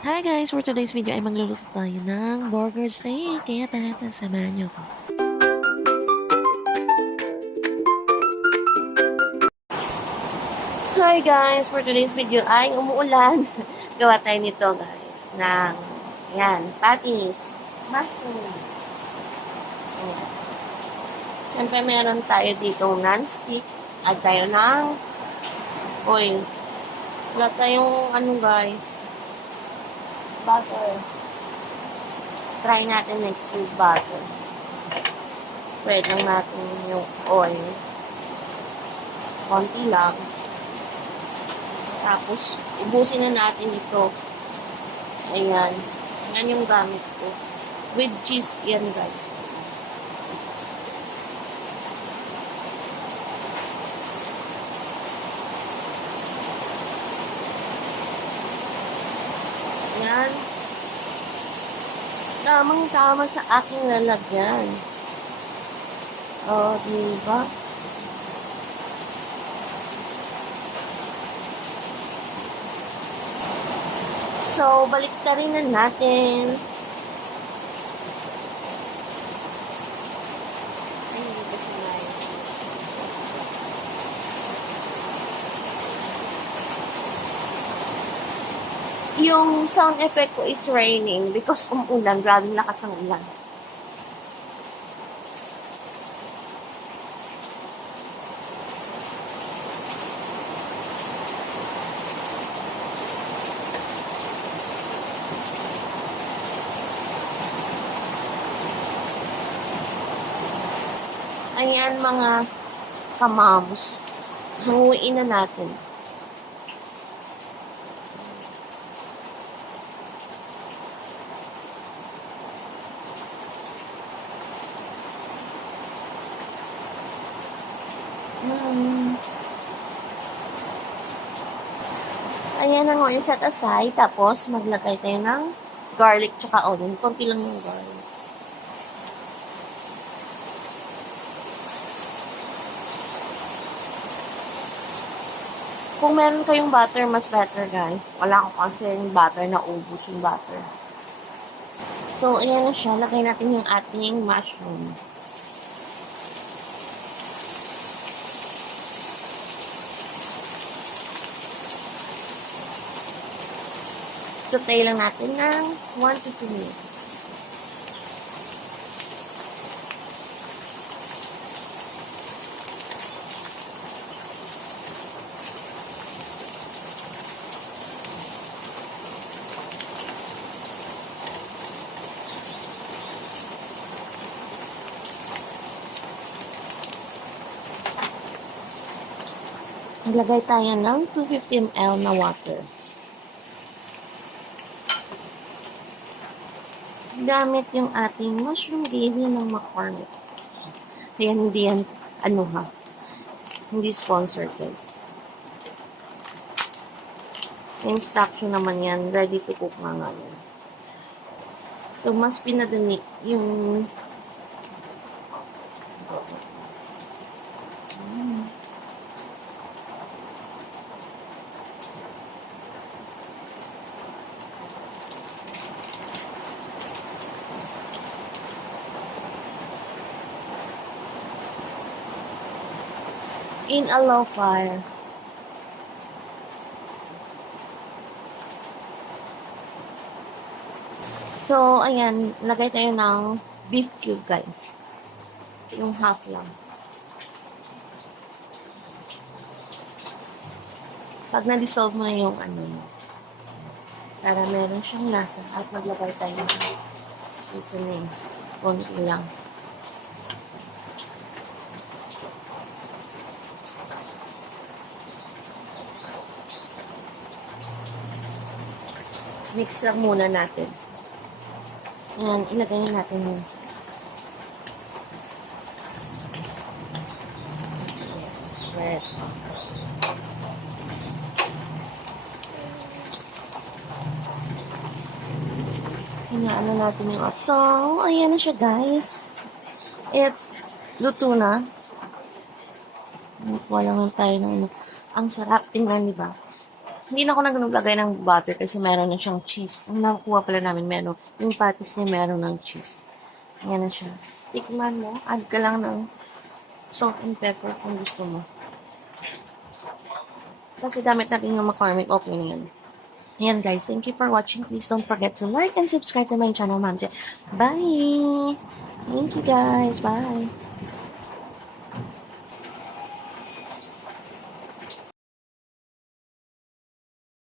Hi guys! For today's video ay magluluto tayo ng burger steak. Kaya tara, samahan niyo ako. Hi guys! For today's video ay umuulan. Gawa tayo nito guys ng patties. Mushroom. Ayan. Siyempre meron tayo dito non-stick. Add tayo ng oil. Wala tayong guys. Butter. Try natin next with butter. Spread lang natin yung oil. Konti lang. Tapos, ubusin na natin ito. Ayan. Yan yung gamit ko. With cheese yan, guys. Yan. Tamang-tama sa aking lalagyan. O, diba? So, baliktarin na natin. Ay, hindi ko sinay. Yung sound effect ko is raining because umulan. Grabing lakas ang ulan. Ayan mga kamams. Hanguin na natin. Ayan na ngayon set aside. Tapos maglagay tayo ng garlic tsaka onion. Konti lang yung garlic. Kung meron kayong butter, mas better guys. Wala ko kasi yung butter na ubos yung butter. So, ayan na siya. Lagay natin yung ating mushroom. Sautay lang natin ng 1 to 2 minutes. Maglagay tayo ng 250 ml na water. Gamit yung ating mushroom gravy ng McCormick. Hindi yan, hindi sponsored guys. Instruction naman yan, ready to cook nga yan. So, mas pinadami yung in a low fire. So, ayan, lagay tayo ng beef cube, guys. Yung half lang. Pag na-dissolve mo na yung para meron siyang lasa, at maglagay tayo ng seasoning. Konti lang. Mix lang muna natin. Ayan, ilagay na natin yun. Spread. Hinaano natin yung So, ayan na siya guys. It's luto na. Wala lang tayo ng ang sarap tingnan, di ba? Hindi na ako naglagay ng butter kasi meron na siyang cheese. Ang nakuha pala namin meron. Yung patties niya meron ng cheese. Ayan na siya. Tikman mo. Add ka lang ng salt and pepper kung gusto mo. Kasi gamit natin yung McCormick, okay na yan. Ayan guys, thank you for watching. Please don't forget to like and subscribe to my channel, Ma'am Je. Bye! Thank you guys. Bye!